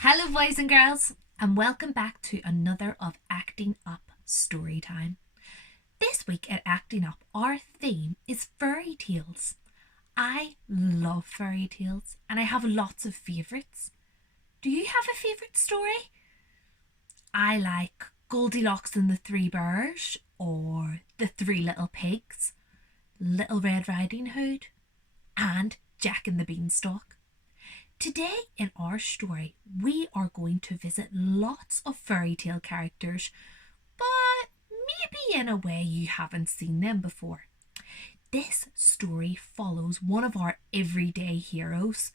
Hello, boys and girls, and welcome back to another of Acting Up Storytime. This week at Acting Up, our theme is fairy tales. I love fairy tales, and I have lots of favourites. Do you have a favourite story? I like Goldilocks and the Three Bears, or The Three Little Pigs, Little Red Riding Hood, and Jack and the Beanstalk. Today in our story, we are going to visit lots of fairy tale characters, but maybe in a way you haven't seen them before. This story follows one of our everyday heroes.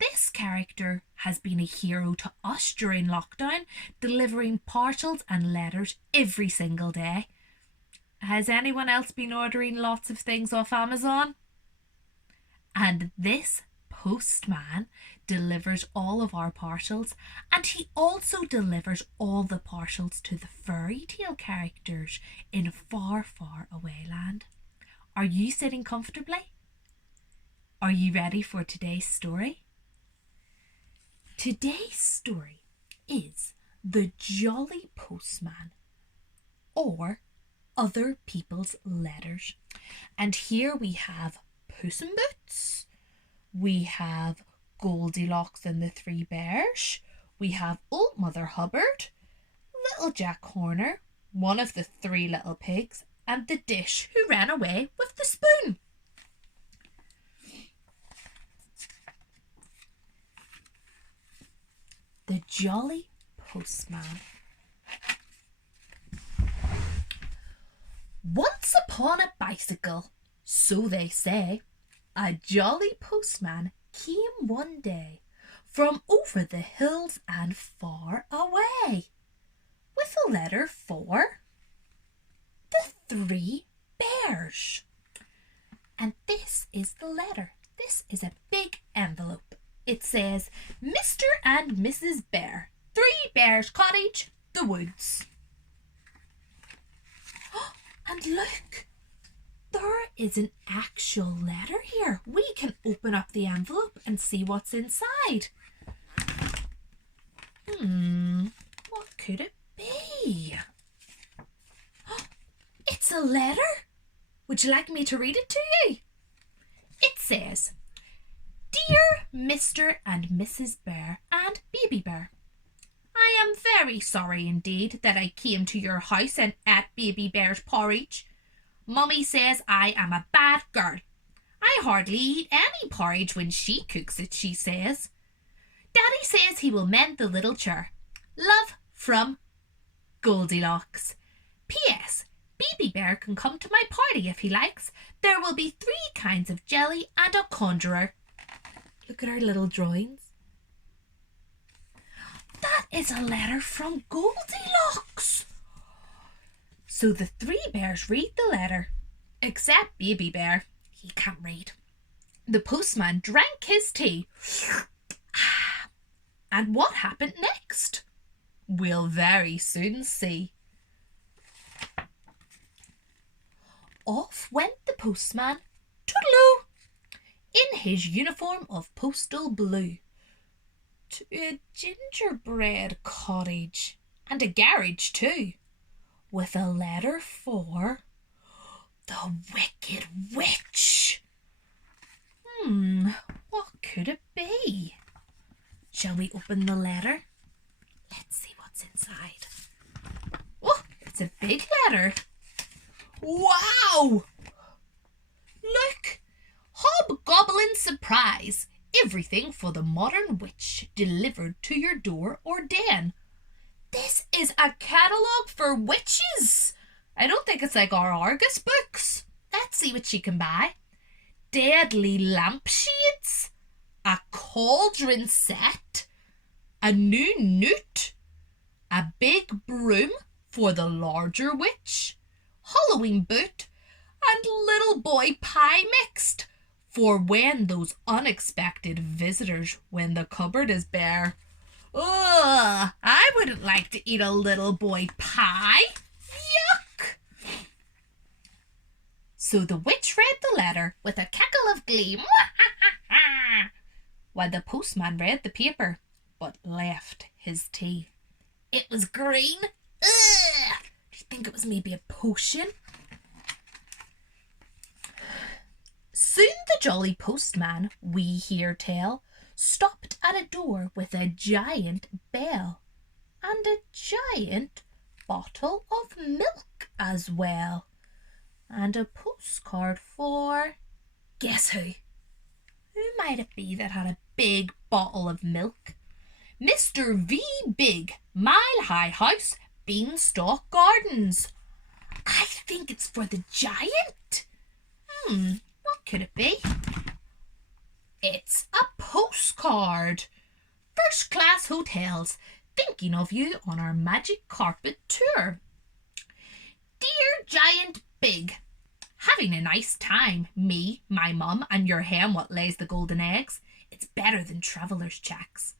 This character has been a hero to us during lockdown, delivering parcels and letters every single day. Has anyone else been ordering lots of things off Amazon? And this postman delivers all of our parcels, and he also delivers all the parcels to the fairy tale characters in far, far away land. Are you sitting comfortably? Are you ready for today's story? Today's story is The Jolly Postman, or Other People's Letters. And here we have Puss in Boots, we have Goldilocks and the Three Bears, we have Old Mother Hubbard, Little Jack Horner, one of the three little pigs, and the dish who ran away with the spoon. The Jolly Postman. Once upon a bicycle, so they say, a jolly postman came one day from over the hills and far away with a letter for the Three Bears. And this is the letter. This is a big envelope. It says, Mr. and Mrs. Bear, 3 Bears Cottage, the Woods. And look, there is an actual letter here. We can open up the envelope and see what's inside. What could it be? It's a letter. Would you like me to read it to you? It says, Dear Mr. and Mrs. Bear and Baby Bear, I am very sorry indeed that I came to your house and ate Baby Bear's porridge. Mummy says I am a bad girl. I hardly eat any porridge when she cooks it, she says. Daddy says he will mend the little chair. Love from Goldilocks. P.S. Baby Bear can come to my party if he likes. There will be 3 kinds of jelly and a conjurer. Look at our little drawings. That is a letter from Goldilocks. So the 3 bears read the letter, except Baby Bear. He can't read. The postman drank his tea. And what happened next? We'll very soon see. Off went the postman, toodaloo, in his uniform of postal blue, to a gingerbread cottage, and a garage too, with a letter for the Wicked Witch. What could it be? Shall we open the letter? Let's see what's inside. Oh, it's a big letter. Wow! Look! Hobgoblin surprise. Everything for the modern witch delivered to your door or den. This is a catalogue for witches. I don't think it's like our Argus books. Let's see what she can buy. Deadly lampshades, a cauldron set, a new newt, a big broom for the larger witch, Halloween boot, and little boy pie mixed for when those unexpected visitors when the cupboard is bare. Ugh, I wouldn't like to eat a little boy pie. Yuck! So the witch read the letter with a cackle of glee, while the postman read the paper. but left his tea. It was green. Ugh! Do you think it was maybe a potion? Soon the Jolly Postman, we hear tell, stopped at a door with a giant bell and a giant bottle of milk as well, and a postcard for... Guess who? Who might it be that had a big bottle of milk? Mr. V. Big, Mile High House, Beanstalk Gardens. I think it's for the giant. What could it be? It's a postcard. First class hotels, thinking of you on our magic carpet tour. Dear Giant Big, having a nice time, me, my mum, and your hen what lays the golden eggs. It's better than travellers' checks.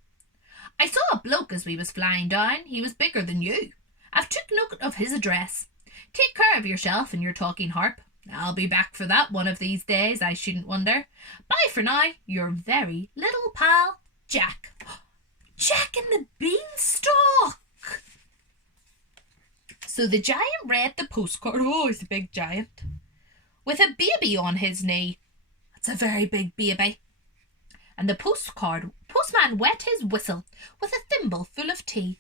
I saw a bloke as we was flying down. He was bigger than you. I've took note of his address. Take care of yourself and your talking harp. I'll be back for that one of these days, I shouldn't wonder. Bye for now, your very little pal, Jack. Jack and the Beanstalk! So the giant read the postcard. Oh, he's a big giant. With a baby on his knee. That's a very big baby. And the postman wet his whistle with a thimble full of tea.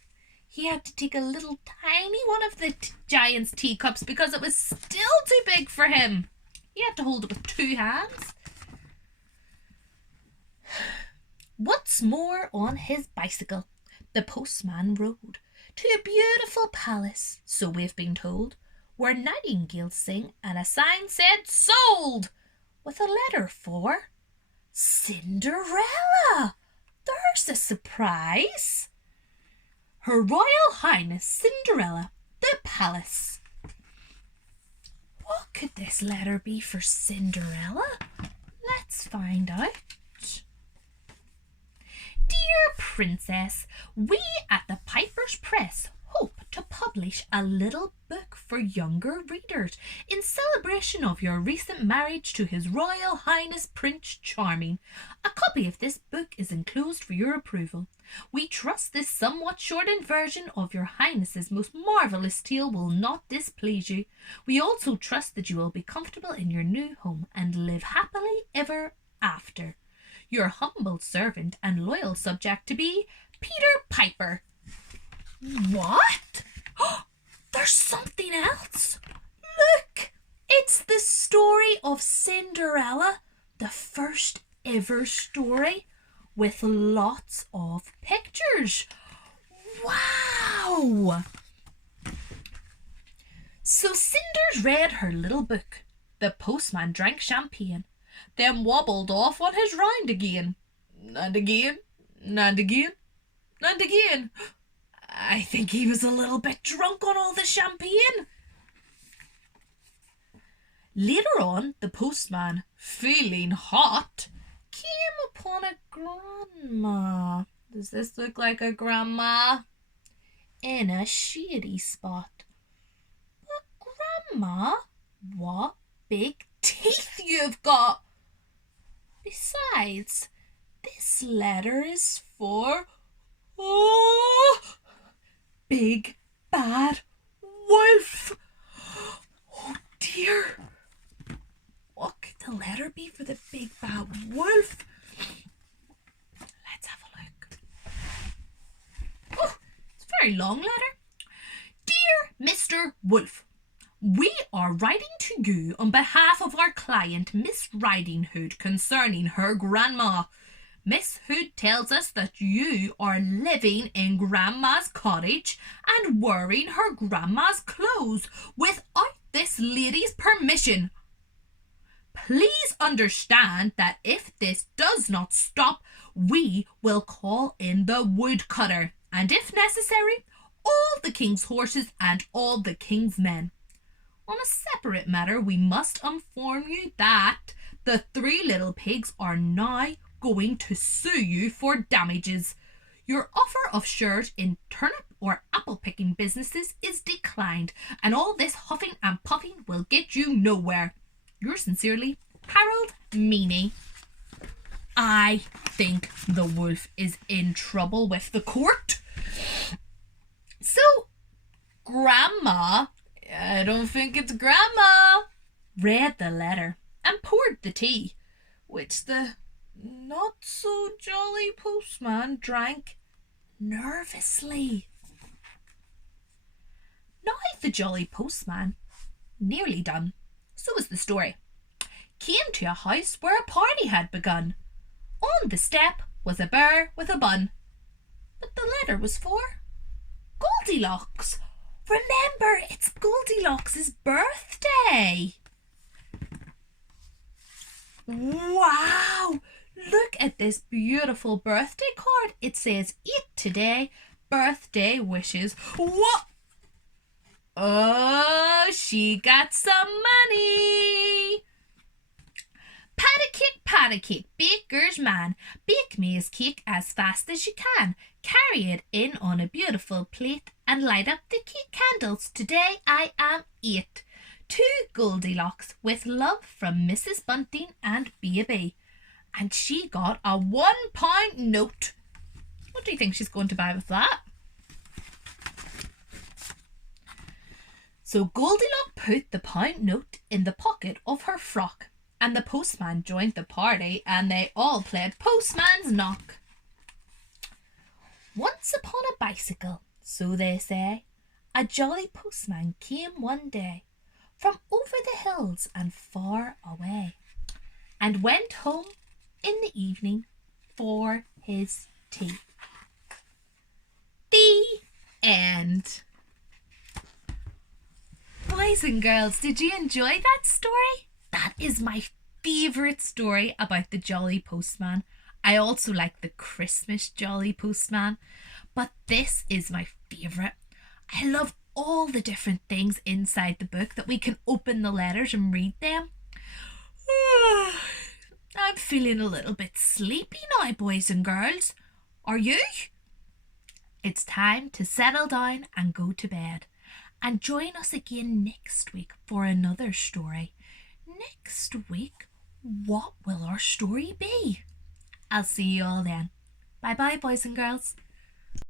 He had to take a little tiny one of the giant's teacups because it was still too big for him. He had to hold it with 2 hands. Once more on his bicycle, the postman rode to a beautiful palace, so we've been told, where nightingales sing and a sign said sold, with a letter for Cinderella. There's a surprise. Her Royal Highness Cinderella, the Palace. What could this letter be for Cinderella? Let's find out. Dear Princess, we at the Piper's Press hope to publish a little book for younger readers in celebration of your recent marriage to His Royal Highness Prince Charming. A copy of this book is enclosed for your approval. We trust this somewhat shortened version of your Highness's most marvellous tale will not displease you. We also trust that you will be comfortable in your new home and live happily ever after. Your humble servant and loyal subject to be, Peter Piper. What? Oh, there's something else. Look, it's the story of Cinderella, the first ever story with lots of pictures. Wow! So Cinders read her little book. The postman drank champagne, then wobbled off on his round again. And again, and again, and again. I think he was a little bit drunk on all the champagne. Later on, the postman, feeling hot, came upon a grandma. Does this look like a grandma? In a shady spot. But grandma, what big teeth you've got! Besides, this letter is for... Oh! Big Bad Wolf! Oh dear! What could the letter be for the Big Bad Wolf? Let's have a look. Oh, it's a very long letter. Dear Mr. Wolf, we are writing to you on behalf of our client, Miss Riding Hood, concerning her grandma. Miss Hood tells us that you are living in Grandma's cottage and wearing her grandma's clothes without this lady's permission. Please understand that if this does not stop, we will call in the woodcutter, and if necessary, all the king's horses and all the king's men. On a separate matter, we must inform you that the 3 little pigs are now going to sue you for damages. Your offer of shares in turnip or apple picking businesses is declined, and all this huffing and puffing will get you nowhere. Yours sincerely, Harold Meany. I think the wolf is in trouble with the court. So, Grandma, I don't think it's Grandma, read the letter and poured the tea, which the not so jolly postman drank nervously. Now the jolly postman, nearly done, so was the story, came to a house where a party had begun. On the step was a bear with a bun, but the letter was for Goldilocks. Remember, it's Goldilocks' birthday. Wow! Look at this beautiful birthday card. It says, "Eat today, birthday wishes." What? Oh, she got some money. Pat a cake, baker's man. Bake me his cake as fast as you can. Carry it in on a beautiful plate and light up the cake candles. Today I am 8. To Goldilocks, with love from Mrs. Bunting and Baby. And she got a £1 note. What do you think she's going to buy with that? So Goldilocks put the £1 note in the pocket of her frock, and the postman joined the party, and they all played Postman's Knock. Once upon a bicycle, so they say, a jolly postman came one day from over the hills and far away, and went home in the evening for his tea. The end. Boys and girls, did you enjoy that story? That is my favourite story about the Jolly Postman. I also like the Christmas Jolly Postman, but this is my favourite. I love all the different things inside the book that we can open the letters and read them. I'm feeling a little bit sleepy now, boys and girls. Are you? It's time to settle down and go to bed. And join us again next week for another story. Next week, what will our story be? I'll see you all then. Bye bye, boys and girls.